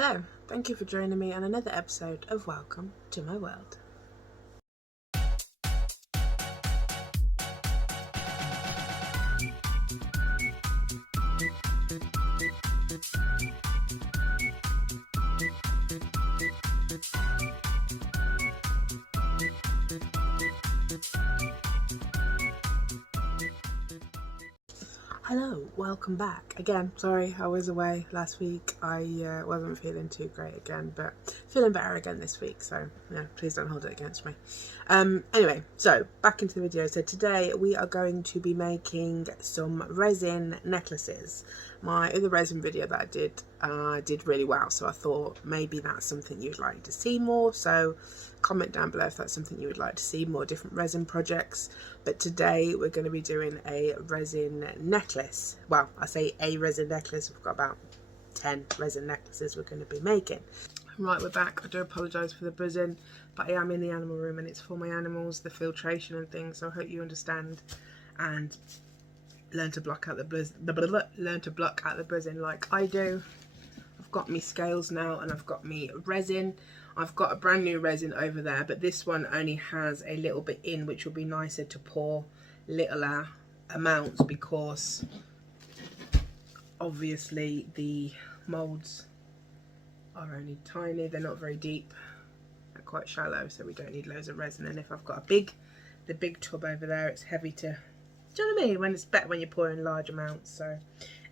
Hello, thank you for joining me on another episode of Welcome to My World. Hello, welcome back. Again, sorry I was away last week. I wasn't feeling too great again, but feeling better again this week, so yeah, please don't hold it against me. Anyway, so back into the video. So today we are going to be making some resin necklaces. My other resin video that I did really well, so I thought maybe that's something you'd like to see more, so comment down below if that's something you would like to see, more different resin projects. But today we're going to be doing a resin necklace. Well, I say a resin necklace, we've got about 10 resin necklaces we're going to be making. Right, we're back. I do apologise for the buzzing, but I am in the animal room and it's for my animals, the filtration and things, so I hope you understand and learn to block out the buzzing like I do. I've got me scales now and I've got me resin. I've got a brand new resin over there, but this one only has a little bit in, which will be nicer to pour littler amounts because obviously the moulds are only tiny, they're not very deep, they're quite shallow, so we don't need loads of resin. And if I've got the big tub over there, it's heavy to, do you know what I mean, when it's better when you're pouring large amounts. So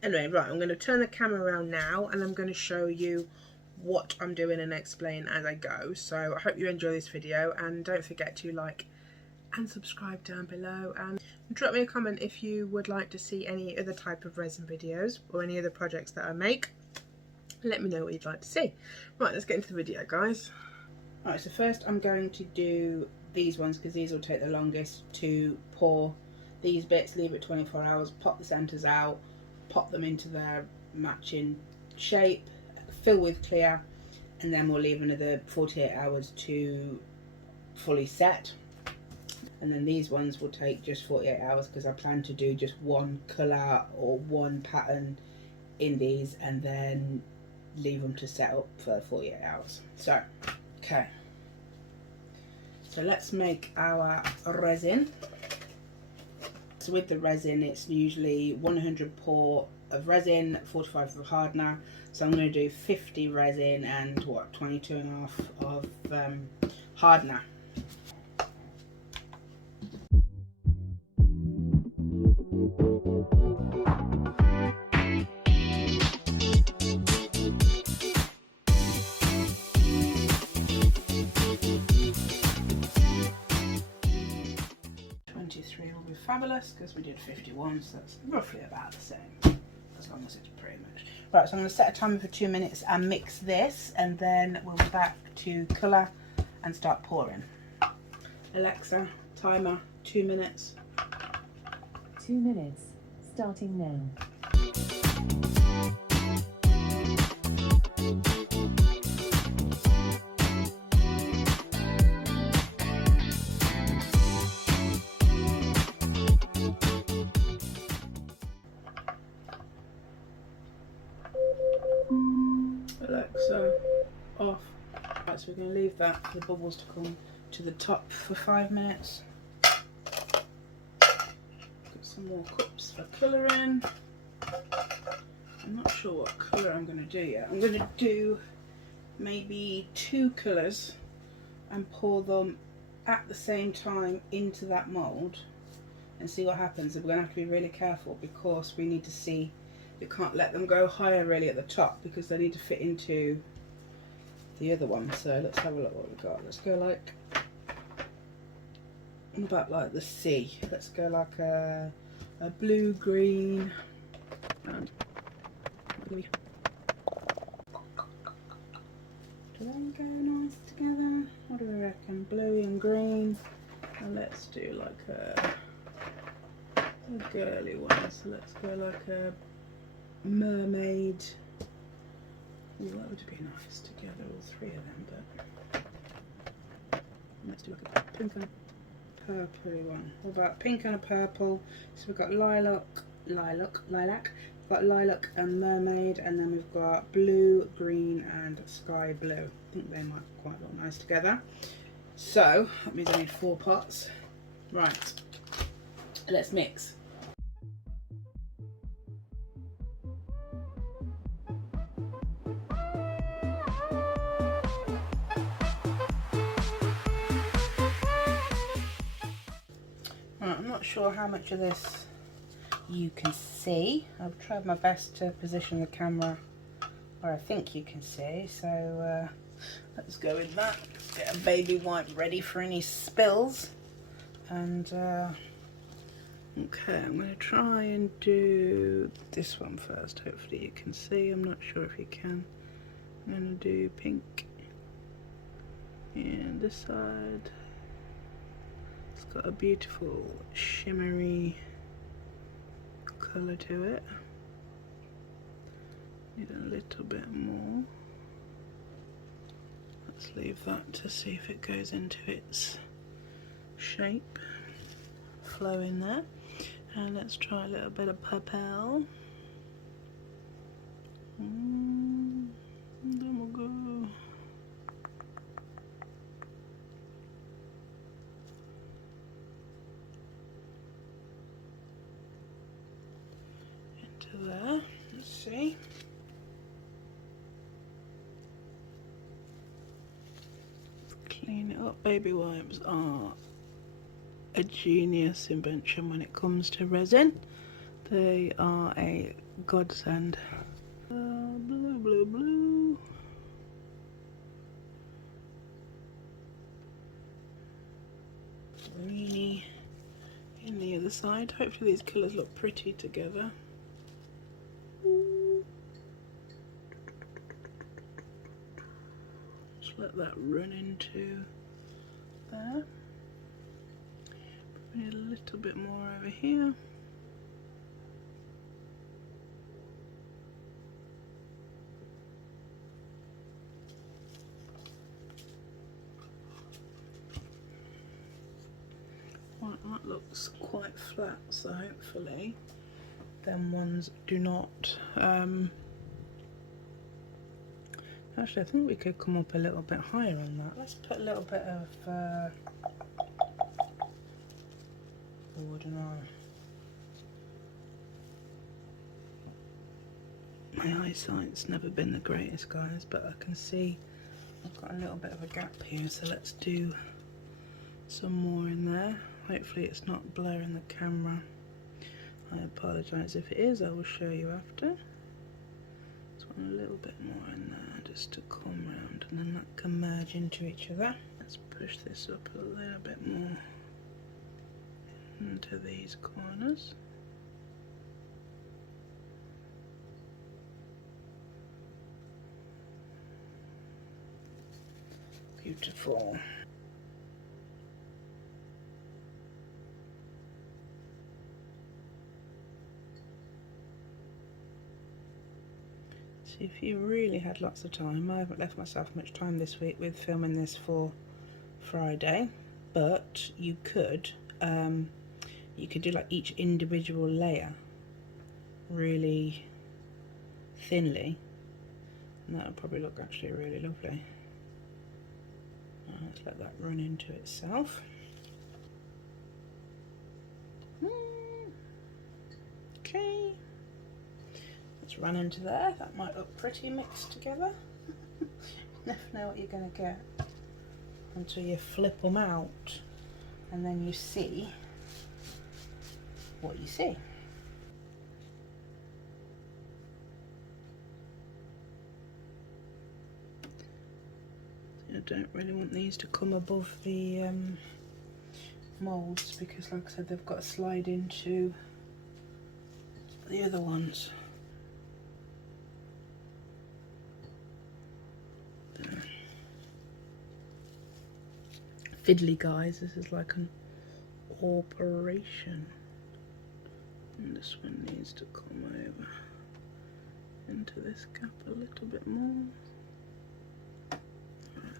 anyway, right, I'm going to turn the camera around now and I'm going to show you what I'm doing and explain as I go. So I hope you enjoy this video, and don't forget to like and subscribe down below, and drop me a comment if you would like to see any other type of resin videos or any other projects that I make. Let me know what you'd like to see. Right, let's get into the video, guys. Alright, so first I'm going to do these ones because these will take the longest to pour. These bits, leave it 24 hours, pop the centres out, pop them into their matching shape, fill with clear, and then we'll leave another 48 hours to fully set. And then these ones will take just 48 hours because I plan to do just one colour or one pattern in these and then leave them to set up for 48 hours. So, okay. So let's make our resin. So with the resin, it's usually 100 pour of resin, 45 of hardener. So I'm going to do 50 resin and what, 22.5 of hardener. Fabulous, because we did 51, so that's roughly about the same, as long as it's pretty much. Right, so I'm going to set a timer for 2 minutes and mix this, and then we'll be back to colour and start pouring. Alexa, timer, 2 minutes. 2 minutes, starting now. Alexa, off. Right, so we're going to leave that for the bubbles to come to the top for 5 minutes. Got some more cups for colouring. I'm not sure what colour I'm going to do yet. I'm going to do maybe 2 colours and pour them at the same time into that mould and see what happens. And we're going to have to be really careful because we need to see. You can't let them go higher really at the top because they need to fit into the other one. So let's have a look what we've got. Let's go like, about like the sea. Let's go like a blue green and do they go nice together? What do we reckon? Blue and green. And let's do like a girly one. So let's go like a mermaid. Ooh, that would be nice together, all 3 of them, but let's do like a pink and a purpley one. What about pink and a purple? So we've got lilac, we've got lilac and mermaid, and then we've got blue, green and sky blue. I think they might quite look nice together. So that means I need 4 pots. Right, let's mix. Right, I'm not sure how much of this you can see. I've tried my best to position the camera where I think you can see, so let's go with that. Let's get a baby wipe ready for any spills. And okay, I'm going to try and do this one first. Hopefully you can see. I'm not sure if you can. I'm going to do pink and this side. It's got a beautiful shimmery colour to it. Need a little bit more. Let's leave that to see if it goes into its shape. Flow in there. And let's try a little bit of purple. Then we'll go into there. Let's see. Clean it up. Baby wipes are a genius invention when it comes to resin. They are a godsend. Blue, blue, blue. Greeny in the other side. Hopefully these colours look pretty together. Just let that run into there. We need a little bit more over here. Right, that looks quite flat, so hopefully them ones do not. Actually, I think we could come up a little bit higher on that. Let's put a little bit of board on. My eyesight's never been the greatest, guys, but I can see I've got a little bit of a gap here, so let's do some more in there. Hopefully it's not blurring the camera. I apologise if it is, I will show you after. Just want a little bit more in there just to come round, and then that can merge into each other. Let's push this up a little bit more into these corners. Beautiful. So if you really had lots of time, I haven't left myself much time this week with filming this for Friday, but you could do like each individual layer really thinly, and that would probably look actually really lovely. Let's let that run into itself. Okay, let's run into there. That might look pretty mixed together. You never know what you're going to get until you flip them out and then you see what you see. I don't really want these to come above the moulds because, like I said, they've got to slide into the other ones. Fiddly, guys, this is like an operation. And this one needs to come over into this gap a little bit more. I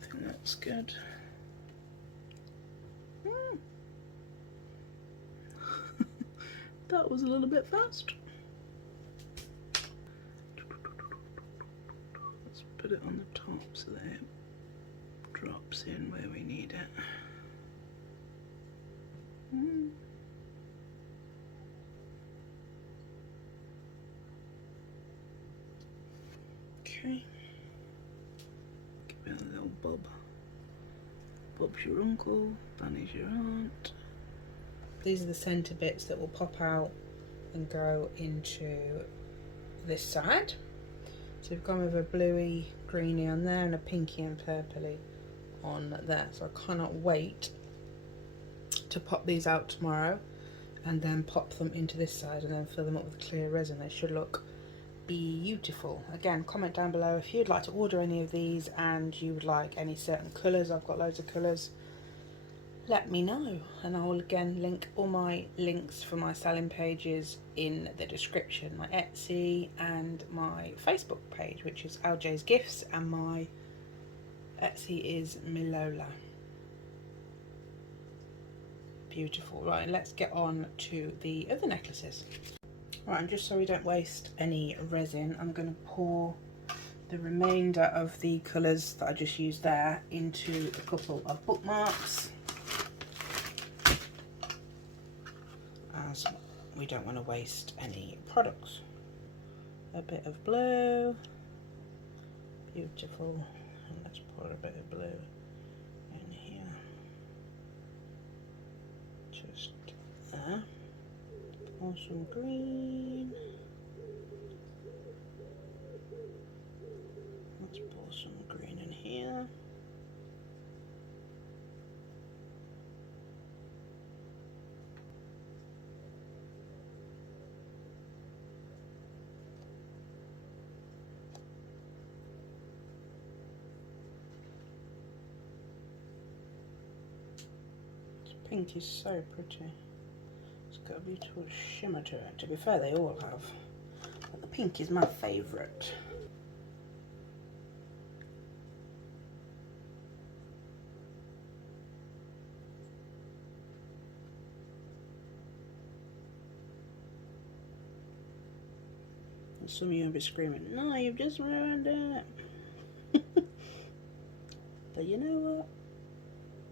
think that's good. That was a little bit fast. Let's put it on the top so that it drops in where we need it. Okay. Give it a little bob. Bob's your uncle, Bunny's your aunt. These are the centre bits that will pop out and go into this side. So we've gone with a bluey greeny on there and a pinky and purpley on there. So I cannot wait to pop these out tomorrow and then pop them into this side and then fill them up with clear resin. They should look beautiful. Again, comment down below if you'd like to order any of these and you would like any certain colours. I've got loads of colours. Let me know, and I will again link all my links for my selling pages in the description. My Etsy and my Facebook page, which is LJ's Gifts, and my Etsy is Milola. Beautiful. Right, let's get on to the other necklaces. Right, and just so we don't waste any resin, I'm going to pour the remainder of the colours that I just used there into a couple of bookmarks, as we don't want to waste any products. A bit of blue, beautiful, and let's pour a bit of blue in here, just there. Pour some green. Let's pour some green in here. This pink is so pretty. Got a beautiful shimmer to it. To be fair, they all have, but the pink is my favourite. And some of you will be screaming, "No, you've just ruined it." But you know what?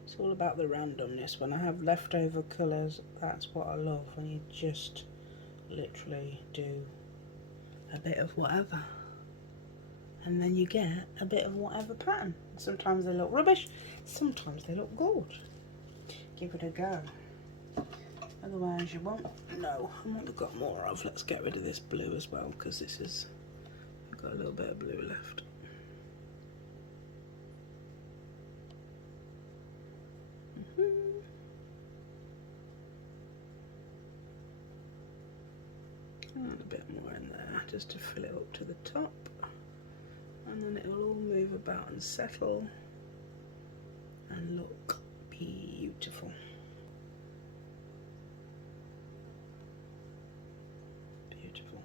It's all about the randomness. When I have leftover colours, that's what I love, when you just literally do a bit of whatever and then you get a bit of whatever pattern. Sometimes they look rubbish, sometimes they look good. Give it a go. Otherwise you won't know. And what we've got more of, let's get rid of this blue as well, because this is, I've got a little bit of blue left. And a bit more in there just to fill it up to the top, and then it will all move about and settle and look beautiful. Beautiful.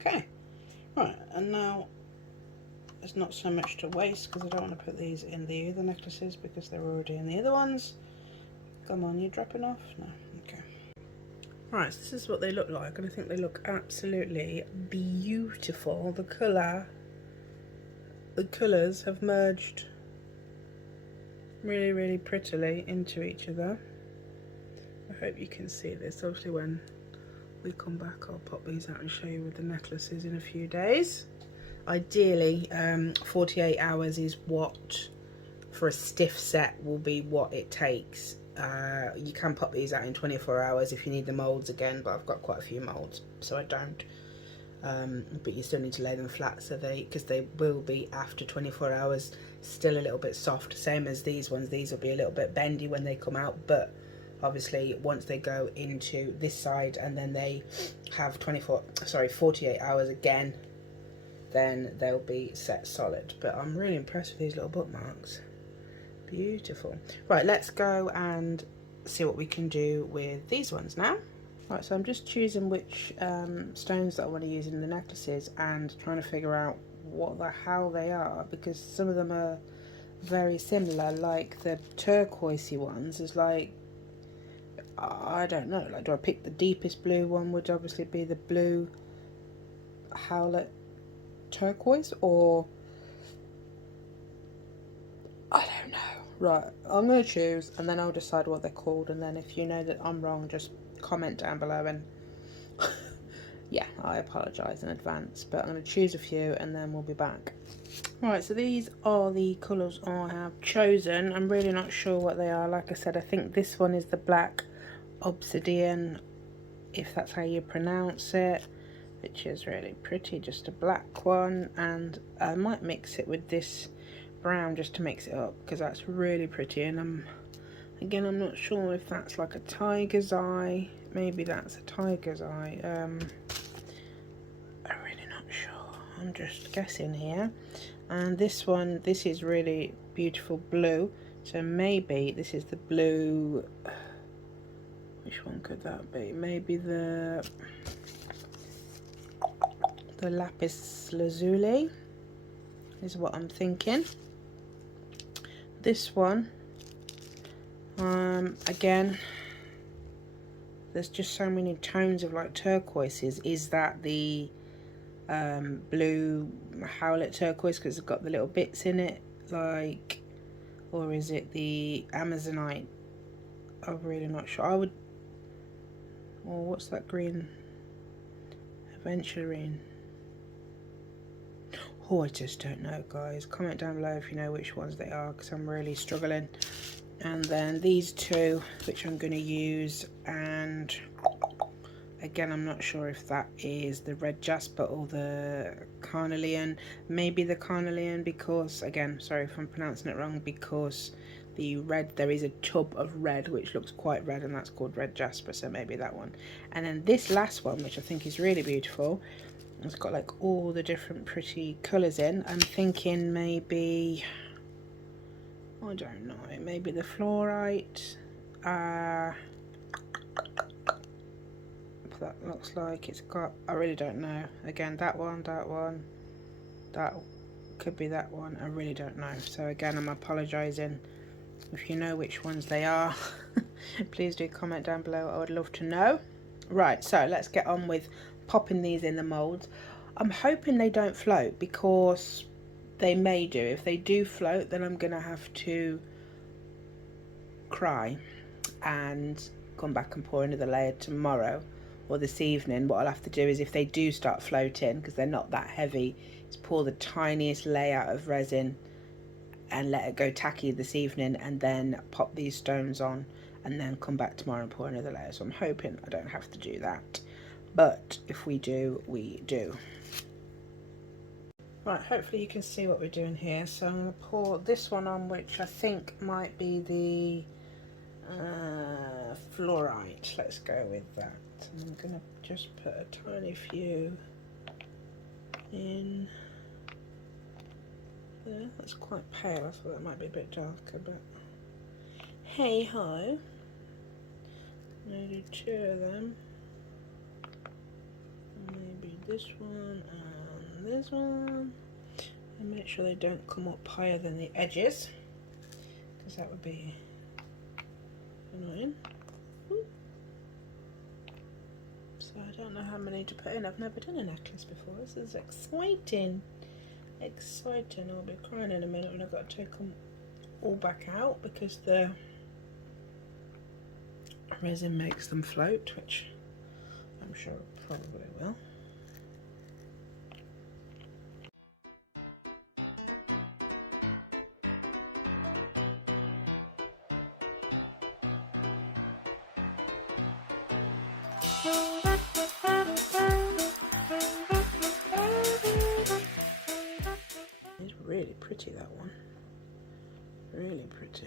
Okay, right, and now there's not so much to waste because I don't want to put these in the other necklaces because they're already in the other ones. Come on, you're dropping off? No, okay. Right, so this is what they look like, and I think they look absolutely beautiful. The colours have merged really, really prettily into each other. I hope you can see this. Obviously when we come back I'll pop these out and show you with the necklaces in a few days. Ideally 48 hours is what, for a stiff set, will be what it takes. You can pop these out in 24 hours if you need the moulds again, but I've got quite a few moulds, so I don't. But you still need to lay them flat, so because they will be, after 24 hours, still a little bit soft, same as these ones. These will be a little bit bendy when they come out, but obviously once they go into this side and then they have 48 hours again, then they'll be set solid. But I'm really impressed with these little bookmarks. Beautiful. Right, let's go and see what we can do with these ones now. Right, so I'm just choosing which stones that I want to use in the necklaces and trying to figure out what the hell they are, because some of them are very similar. Like the turquoisey ones is like, I don't know, like, do I pick the deepest blue one? Would obviously be the blue Howlett turquoise, or don't know. Right, I'm going to choose and then I'll decide what they're called, and then if you know that I'm wrong, just comment down below. And yeah, I apologise in advance, but I'm going to choose a few and then we'll be back. Right, so these are the colours I have chosen. I'm really not sure what they are. Like I said, I think this one is the black obsidian, if that's how you pronounce it, which is really pretty, just a black one. And I might mix it with this brown just to mix it up, because that's really pretty. And again, I'm not sure if that's like a tiger's eye. Maybe that's a tiger's eye. I'm really not sure. I'm just guessing here. And this one, this is really beautiful blue, so maybe this is the blue. Which one could that be? Maybe the lapis lazuli is what I'm thinking. This one, again, there's just so many tones of like turquoises. Is that the blue howlet turquoise because it's got the little bits in it, like, or is it the amazonite? I'm really not sure. I would, or what's that green? Aventurine. Oh, I just don't know, guys. Comment down below if you know which ones they are, because I'm really struggling. And then these two, which I'm going to use, and again, I'm not sure if that is the red jasper or the carnelian. Maybe the carnelian, because, again, sorry if I'm pronouncing it wrong, because the red, there is a tub of red which looks quite red, and that's called red jasper, so maybe that one. And then this last one, which I think is really beautiful, it's got like all the different pretty colours in. I'm thinking maybe, I don't know, maybe the fluorite. That looks like it's got, I really don't know. Again, that one, that could be that one. I really don't know. So again, I'm apologising. If you know which ones they are, please do comment down below. I would love to know. Right, so let's get on with popping these in the moulds. I'm hoping they don't float, because they may do. If they do float, then I'm gonna have to cry and come back and pour another layer tomorrow or this evening. What I'll have to do is, if they do start floating, because they're not that heavy, is pour the tiniest layer of resin and let it go tacky this evening, and then pop these stones on, and then come back tomorrow and pour another layer. So I'm hoping I don't have to do that, but if we do, we do. Right, hopefully you can see what we're doing here. So I'm going to pour this one on, which I think might be the fluorite. Let's go with that. And I'm going to just put a tiny few in there. That's quite pale. I thought that might be a bit darker, but hey ho. I'm going to do two of them. Maybe this one and this one. And make sure they don't come up higher than the edges, because that would be annoying. So I don't know how many to put in. I've never done a necklace before. This is exciting. Exciting. I'll be crying in a minute when I've got to take them all back out, because the resin makes them float, which I'm sure it probably will. It's really pretty, that one. Really pretty.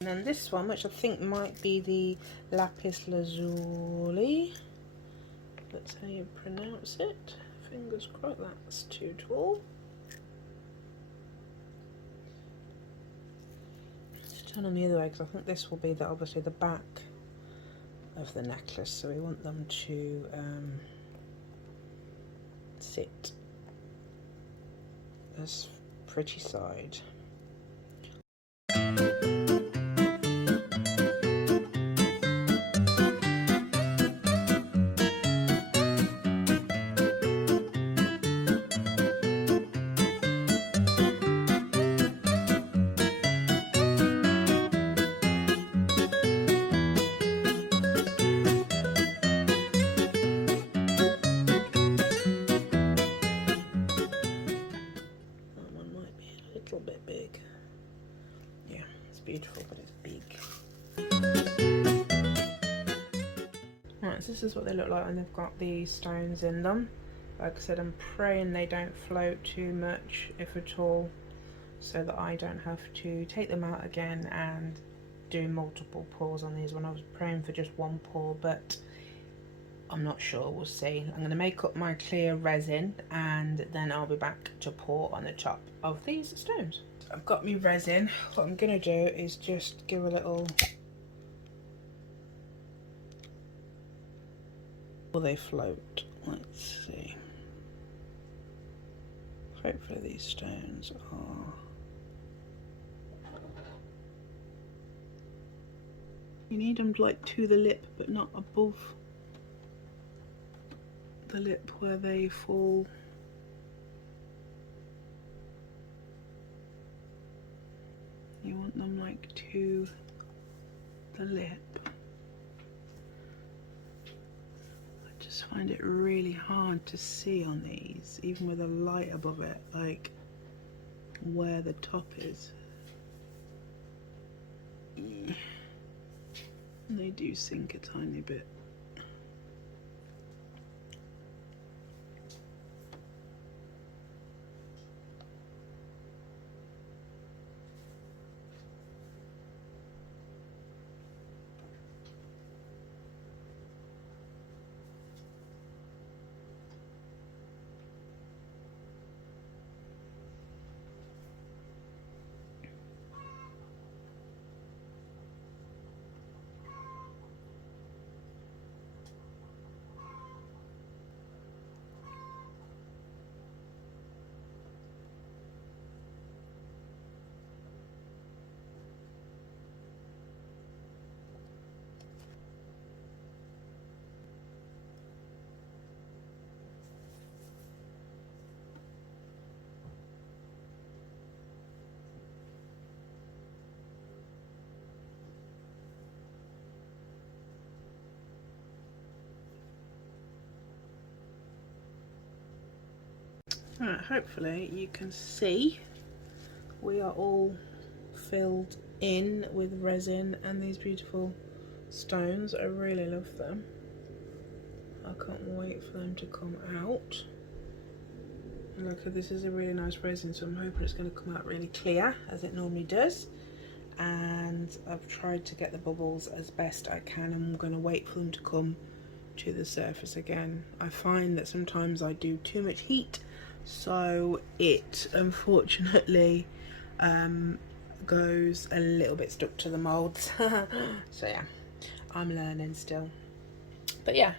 And then this one, which I think might be the lapis lazuli. Let's was it. Fingers crossed that's too tall. Let's turn on the other way because I think this will be obviously the back of the necklace, so we want them to sit as pretty side. Bit big. Yeah, it's beautiful, but it's big. Right, so this is what they look like when they've got the stones in them. Like I said, I'm praying they don't float too much, if at all, so that I don't have to take them out again and do multiple pours on these. When I was praying for just one pour, but I'm not sure, we'll see. I'm going to make up my clear resin and then I'll be back to pour on the top of these stones. I've got my resin. What I'm going to do is just give a little... Will they float? Let's see. Hopefully these stones are... You need them like to the lip, but not above the lip where they fall. You want them like to the lip. I just find it really hard to see on these, even with a light above it, like where the top is. And they do sink a tiny bit. Right, hopefully you can see we are all filled in with resin and these beautiful stones. I really love them. I can't wait for them to come out. And look, this is a really nice resin, so I'm hoping it's going to come out really clear as it normally does. And I've tried to get the bubbles as best I can, and I'm going to wait for them to come to the surface again. I find that sometimes I do too much heat, so it unfortunately goes a little bit stuck to the moulds. So yeah, I'm learning still. But yeah,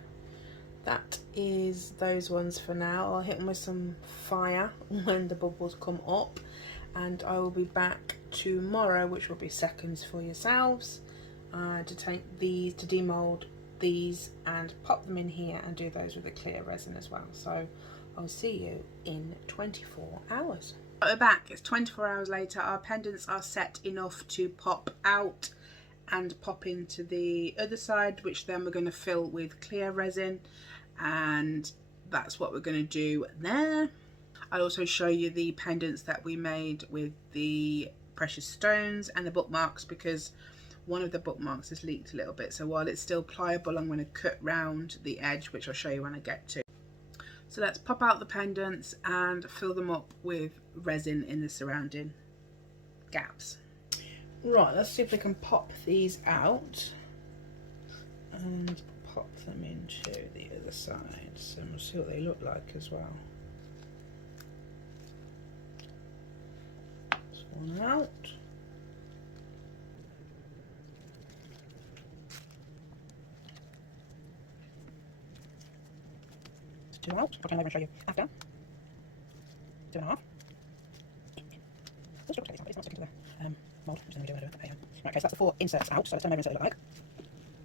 that is those ones for now. I'll hit them with some fire when the bubbles come up, and I will be back tomorrow, which will be seconds for yourselves, to take these, to demold these and pop them in here and do those with a clear resin as well. So I'll see you in 24 hours. We're back. It's 24 hours later. Our pendants are set enough to pop out and pop into the other side, which then we're going to fill with clear resin, and that's what we're going to do there. I'll also show you the pendants that we made with the precious stones and the bookmarks, because one of the bookmarks has leaked a little bit, so while it's still pliable, I'm going to cut round the edge, which I'll show you when I get to. So let's pop out the pendants and fill them up with resin in the surrounding gaps. Right, let's see if we can pop these out and pop them into the other sides and we'll see what they look like as well. This one out. Two out. I'll turn over and show you after. 2.5. This looks like it's not sticking to the mould. I'm just going to do it. Okay, right, okay, so that's the 4 inserts out. So let's turn over and see what they look like.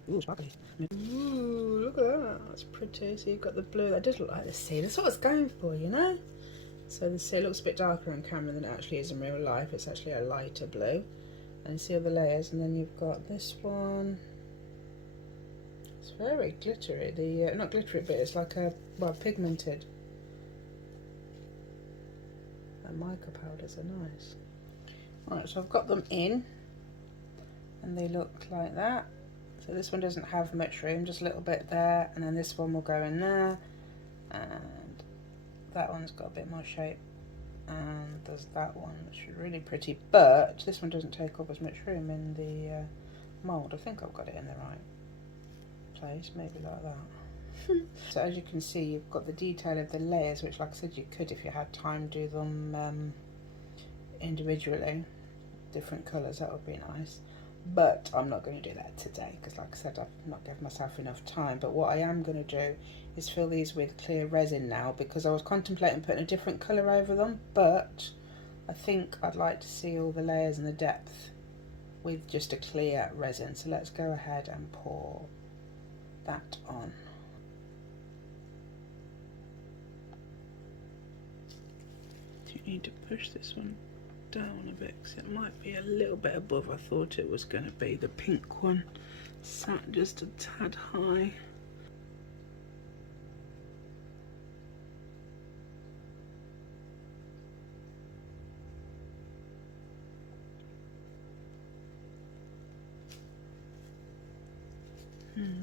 Ooh, sparkly. Ooh, look at that. That's pretty. So you've got the blue. That does look like the sea. That's what it's going for, you know? So the sea looks a bit darker on camera than it actually is in real life. It's actually a lighter blue. And you see all the layers. And then you've got this one. It's very glittery. The not glittery, but it's like a, well, pigmented. The mica powders are nice. Right, so I've got them in. And they look like that. So this one doesn't have much room, just a little bit there, and then this one will go in there, and that one's got a bit more shape, and there's that one, which is really pretty, but this one doesn't take up as much room in the mould. I think I've got it in the right place, maybe like that. So as you can see, you've got the detail of the layers, which, like I said, you could, if you had time, do them individually, different colours. That would be nice. But I'm not going to do that today because, like I said, I've not given myself enough time. But what I am going to do is fill these with clear resin now, because I was contemplating putting a different colour over them, but I think I'd like to see all the layers and the depth with just a clear resin. So let's go ahead and pour that on. Do you need to push this one down a bit, because it might be a little bit above I thought it was going to be. The pink one sat just a tad high.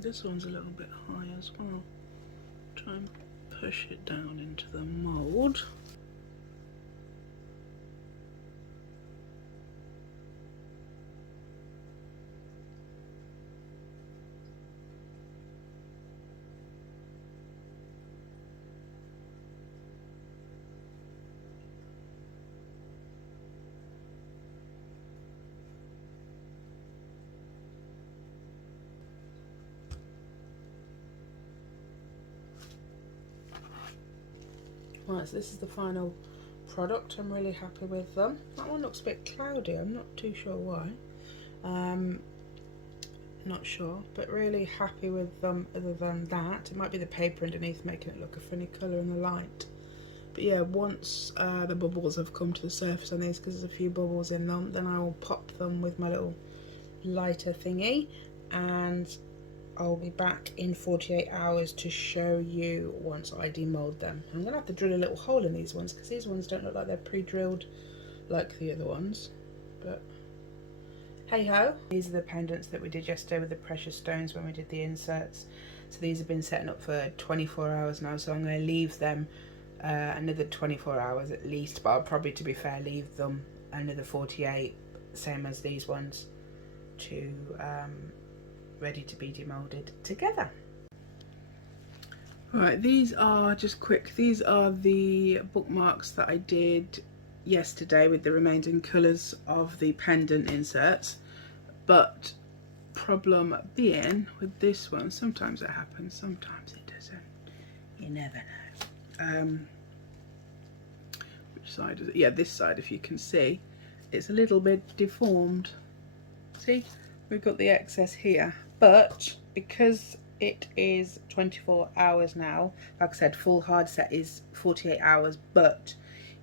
This one's a little bit high as well. Try and push it down into the mould. Right, so this is the final product. I'm really happy with them. That one looks a bit cloudy, I'm not too sure why. Not sure, but really happy with them other than that. It might be the paper underneath making it look a funny colour in the light. But yeah, once the bubbles have come to the surface on these, because there's a few bubbles in them, then I will pop them with my little lighter thingy, and I'll be back in 48 hours to show you once I demold them. I'm going to have to drill a little hole in these ones, because these ones don't look like they're pre-drilled like the other ones. But hey ho. These are the pendants that we did yesterday with the precious stones when we did the inserts. So these have been setting up for 24 hours now, so I'm going to leave them another 24 hours at least, but I'll probably, to be fair, leave them another 48, same as these ones, to ready to be demolded together. Right, these are just quick. These are the bookmarks that I did yesterday with the remaining colours of the pendant inserts. But problem being with this one, sometimes it happens, sometimes it doesn't. You never know. Which side is it? Yeah, this side, if you can see, it's a little bit deformed. See, we've got the excess here. But because it is 24 hours now, like I said, full hard set is 48 hours, but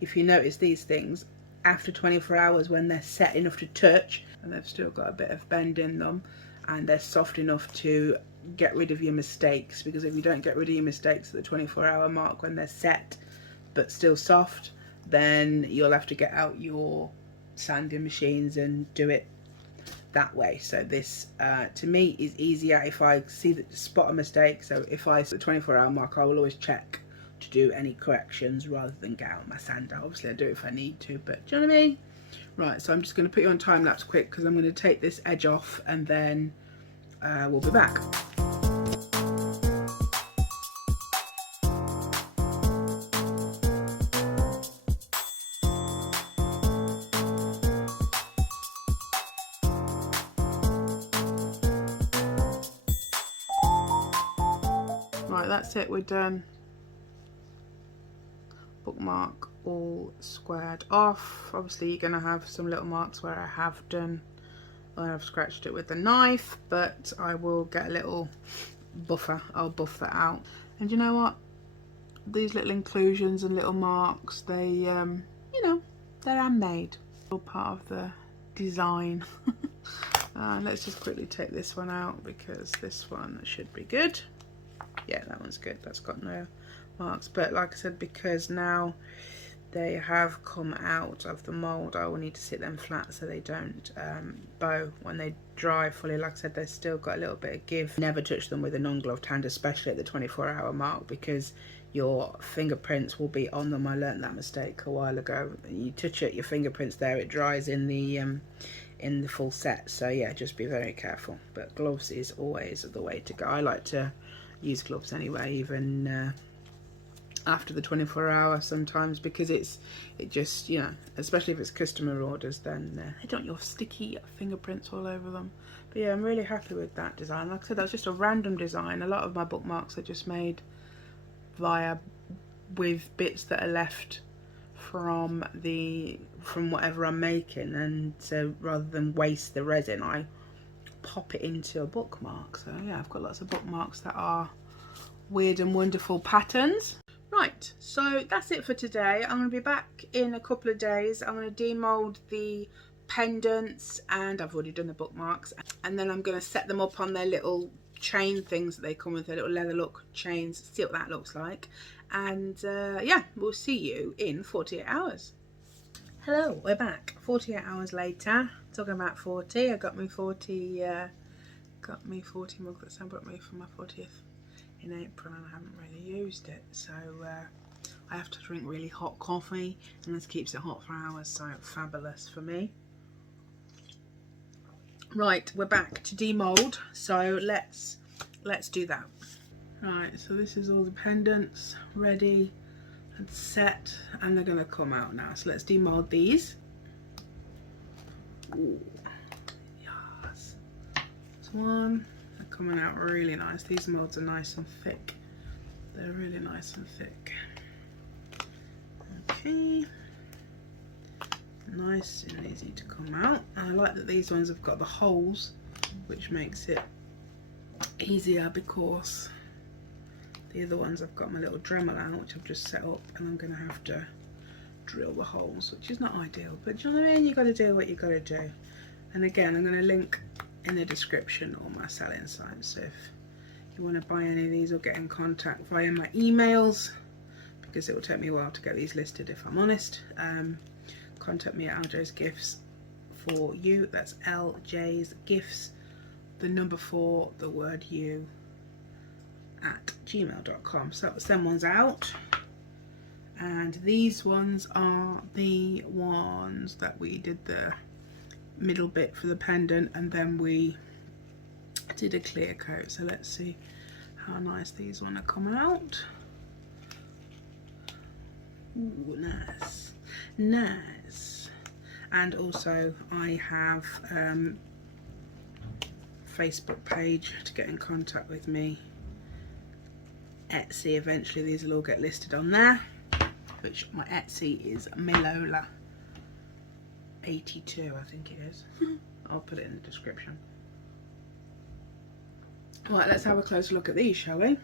if you notice these things, after 24 hours when they're set enough to touch, and they've still got a bit of bend in them, and they're soft enough to get rid of your mistakes, because if you don't get rid of your mistakes at the 24-hour mark when they're set but still soft, then you'll have to get out your sanding machines and do it that way. So this to me is easier if I see that spot a mistake. So if I see the 24-hour mark, I will always check to do any corrections rather than get out my sander. Obviously I do it if I need to, but do you know what I mean? Right, so I'm just going to put you on time lapse quick, because I'm going to take this edge off and then we'll be back. Right, that's it, we're done. Bookmark all squared off. Obviously you're going to have some little marks where I have done, where I've scratched it with the knife, but I will get a little buffer, I'll buff that out. And you know what, these little inclusions and little marks, they you know, they're handmade, all part of the design. Let's just quickly take this one out because this one should be good. Yeah, that one's good, that's got no marks. But like I said, because now they have come out of the mould, I will need to sit them flat so they don't bow when they dry fully. Like I said, they've still got a little bit of give. Never touch them with a non-gloved hand, especially at the 24-hour mark, because your fingerprints will be on them. I learned that mistake a while ago. You touch it, your fingerprints there, it dries in the full set. So yeah, just be very careful. But gloves is always the way to go. I like to use gloves anyway, even after the 24-hour sometimes, because it just, you know, especially if it's customer orders, then they don't want your sticky fingerprints all over them. But yeah, I'm really happy with that design. Like I said, that was just a random design. A lot of my bookmarks are just made with bits that are left from whatever I'm making, and so rather than waste the resin, I pop it into a bookmark. So yeah, I've got lots of bookmarks that are weird and wonderful patterns. Right, so that's it for today. I'm going to be back in a couple of days. I'm going to demold the pendants, and I've already done the bookmarks, and then I'm going to set them up on their little chain things that they come with, their little leather look chains, see what that looks like. And yeah, we'll see you in 48 hours. Hello, we're back 48 hours later. Talking about 40, I got me 40 mug that Sam brought me for my 40th in April, and I haven't really used it, so I have to drink really hot coffee, and this keeps it hot for hours, so fabulous for me. Right, we're back to demold, so let's do that. Right, so this is all the pendants ready and set, and they're going to come out now, so let's demold these. Ooh, yes. This one, they're coming out really nice. These molds are nice and thick. They're really nice and thick. Okay. Nice and easy to come out. And I like that these ones have got the holes, which makes it easier, because the other ones I've got my little Dremal out, which I've just set up, and I'm going to have to drill the holes, which is not ideal, but do you know what I mean? You've got to do what you've got to do. And again, I'm going to link in the description all my selling sites, so if you want to buy any of these or get in contact via my emails, because it will take me a while to get these listed if I'm honest, contact me at LJ's Gifts for You. That's LJ's Gifts, the number 4, the word you, at gmail.com. So that was them ones out, and these ones are the ones that we did the middle bit for the pendant, and then we did a clear coat. So let's see how nice these want to come out. Ooh, nice, nice. And also I have Facebook page to get in contact with me. Etsy, eventually these will all get listed on there, which my Etsy is Milola 82, I think it is. I'll put it in the description. Right, let's have a closer look at these, shall we?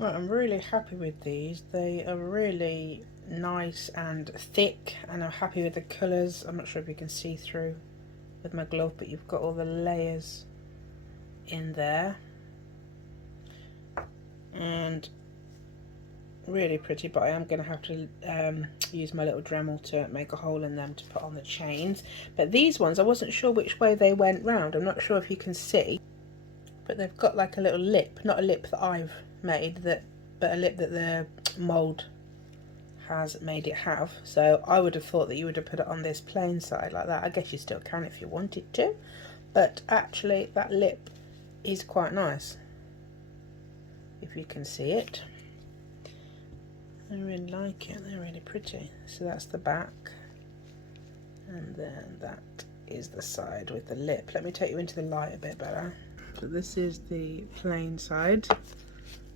Right, I'm really happy with these. They are really nice and thick, and I'm happy with the colours. I'm not sure if you can see through with my glove, but you've got all the layers in there, and really pretty. But I am going to have to use my little Dremel to make a hole in them to put on the chains. But these ones, I wasn't sure which way they went round. I'm not sure if you can see, but they've got like a little lip, not a lip that I've made, but a lip that the mould has made it have. So I would have thought that you would have put it on this plain side like that. I guess you still can if you wanted to, but actually that lip is quite nice, if you can see it. I really like it, they're really pretty. So that's the back, and then that is the side with the lip. Let me take you into the light a bit better. So this is the plain side,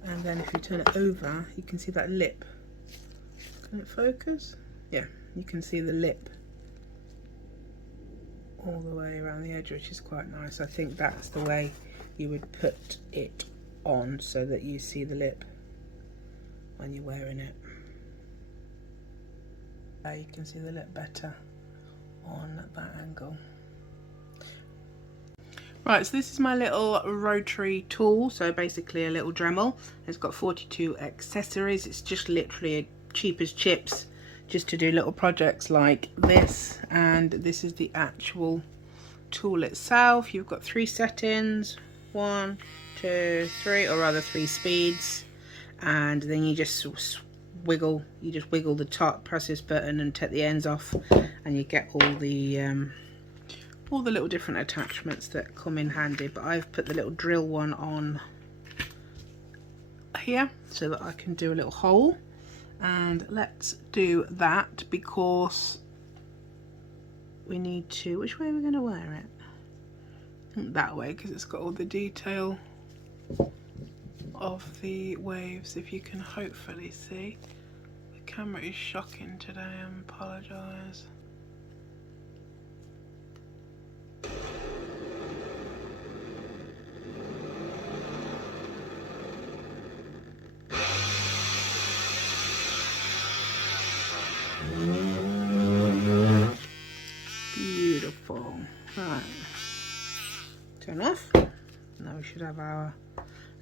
and then if you turn it over, you can see that lip. Can it focus? Yeah, you can see the lip all the way around the edge, which is quite nice. I think that's the way you would put it on, so that you see the lip when you're wearing it. You can see the lip better on that angle. Right, so this is my little rotary tool, so basically a little Dremel. It's got 42 accessories. It's just literally cheap as chips, just to do little projects like this. And this is the actual tool itself. You've got 3 settings, 1, 2, 3, or rather 3 speeds, and then you just wiggle the top, press this button and take the ends off, and you get all the little different attachments that come in handy. But I've put the little drill one on here so that I can do a little hole, and let's do that because we need to, which way are we going to wear it? I think that way, because it's got all the detail of the waves, if you can hopefully see. The camera is shocking today, I apologise. Beautiful. Right, turn off. Now we should have our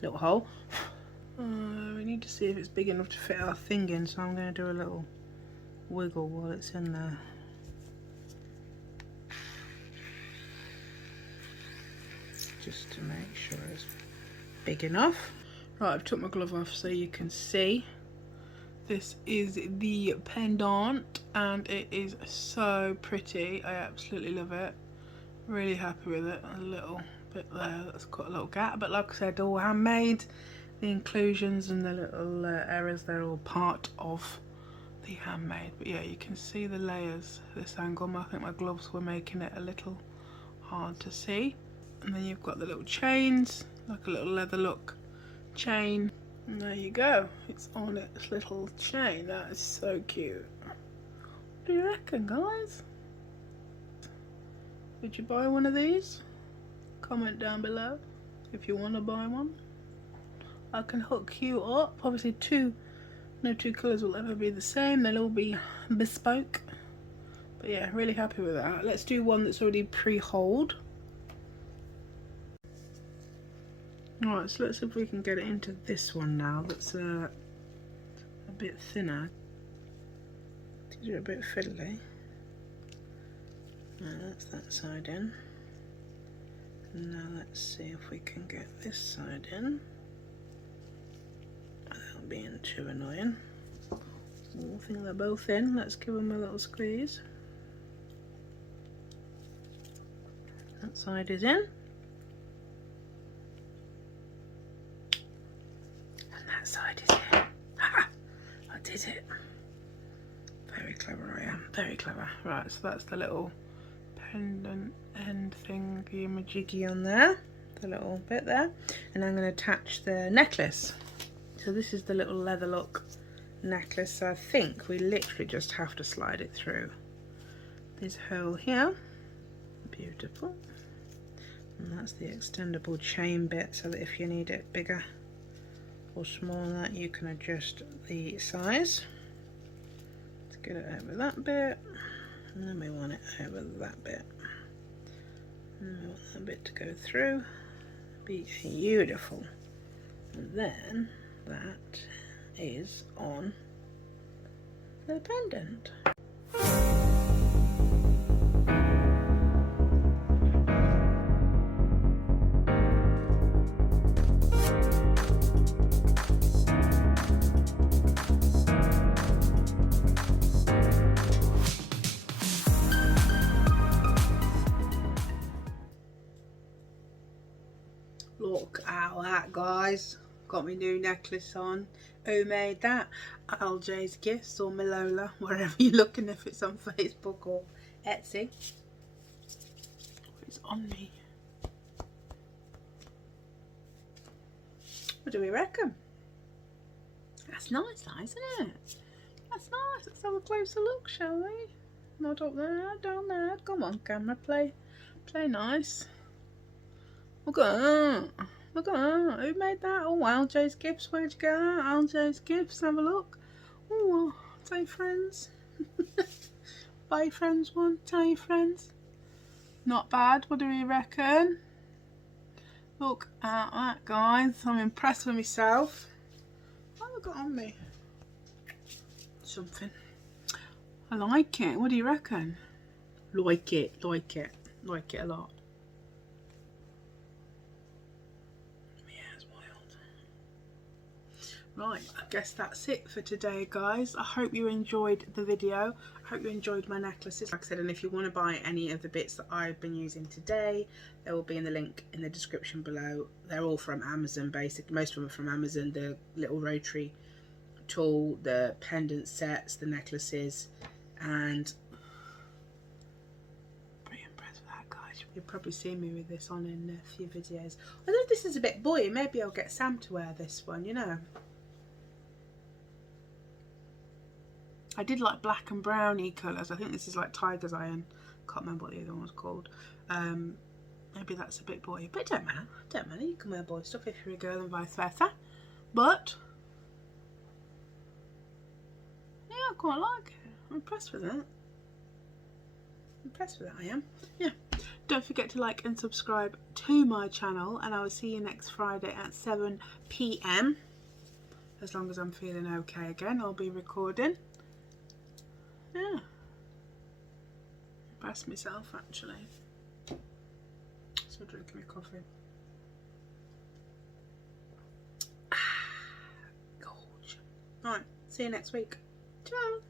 little hole. We need to see if it's big enough to fit our thing in, so I'm going to do a little wiggle while it's in there. Just to make sure it's big enough. Right, I've took my glove off so you can see. This is the pendant, and it is so pretty. I absolutely love it. Really happy with it. A little bit there that's got a little gap, but like I said, all handmade. The inclusions and the little errors, they're all part of the handmade. But yeah, you can see the layers this angle. I think my gloves were making it a little hard to see. And then you've got the little chains, like a little leather look chain. And there you go, it's on its little chain. That is so cute. What do you reckon, guys? Would you buy one of these? Comment down below if you want to buy one. I can hook you up. Obviously no two colours will ever be the same. They'll all be bespoke. But yeah, really happy with that. Let's do one that's already pre-holed. Alright, so let's see if we can get it into this one now. That's a bit thinner. Did you do a bit fiddly? Now that's that side in. And now let's see if we can get this side in without being too annoying. I think they're both in. Let's give them a little squeeze. That side is in. That side is in. Ha! I did it. Very clever I am. Very clever. Right, so that's the little pendant end thingy majiggy on there. The little bit there. And I'm going to attach the necklace. So this is the little leather look necklace. So I think we literally just have to slide it through this hole here. Beautiful. And that's the extendable chain bit, so that if you need it bigger or smaller, you can adjust the size. Let's get it over that bit, and then we want it over that bit, and we want that bit to go through. Beautiful. And then that is on the pendant. Look at that, guys. Got my new necklace on. Who made that? LJ's Gifts or Milola, wherever you're looking, if it's on Facebook or Etsy. It's on me. What do we reckon? That's nice, isn't it? That's nice. Let's have a closer look, shall we? Not up there, down there. Come on, camera, play nice. Look at that. Look at that. Who made that? Oh, LJ's Gifts. Where'd you get that? LJ's Gifts. Have a look. Oh, tell your friends. Buy your friends one. Tell your friends. Not bad. What do we reckon? Look at that, guys. I'm impressed with myself. What have I got on me? Something. I like it. What do you reckon? Like it. Like it. Like it a lot. Right, I guess that's it for today, guys. I hope you enjoyed the video. I hope you enjoyed my necklaces. Like I said, and if you want to buy any of the bits that I've been using today, they will be in the link in the description below. They're all from Amazon, basically. Most of them are from Amazon. The little Rotary Tool, the pendant sets, the necklaces, and pretty impressed with that, guys. You'll probably see me with this on in a few videos. I know this is a bit boy. Maybe I'll get Sam to wear this one, you know. I did like black and browny colours. I think this is like Tiger's Iron. Can't remember what the other one was called. Maybe that's a bit boy, but it don't matter. Don't matter. You can wear boy stuff if you're a girl and vice versa. But yeah, I quite like it. I'm impressed with that. Impressed with that, I am. Yeah. Don't forget to like and subscribe to my channel, and I will see you next Friday at 7 PM. As long as I'm feeling okay again, I'll be recording. Yeah, impressed myself actually. Still drinking my coffee. Gorge. Right, see you next week. Ciao.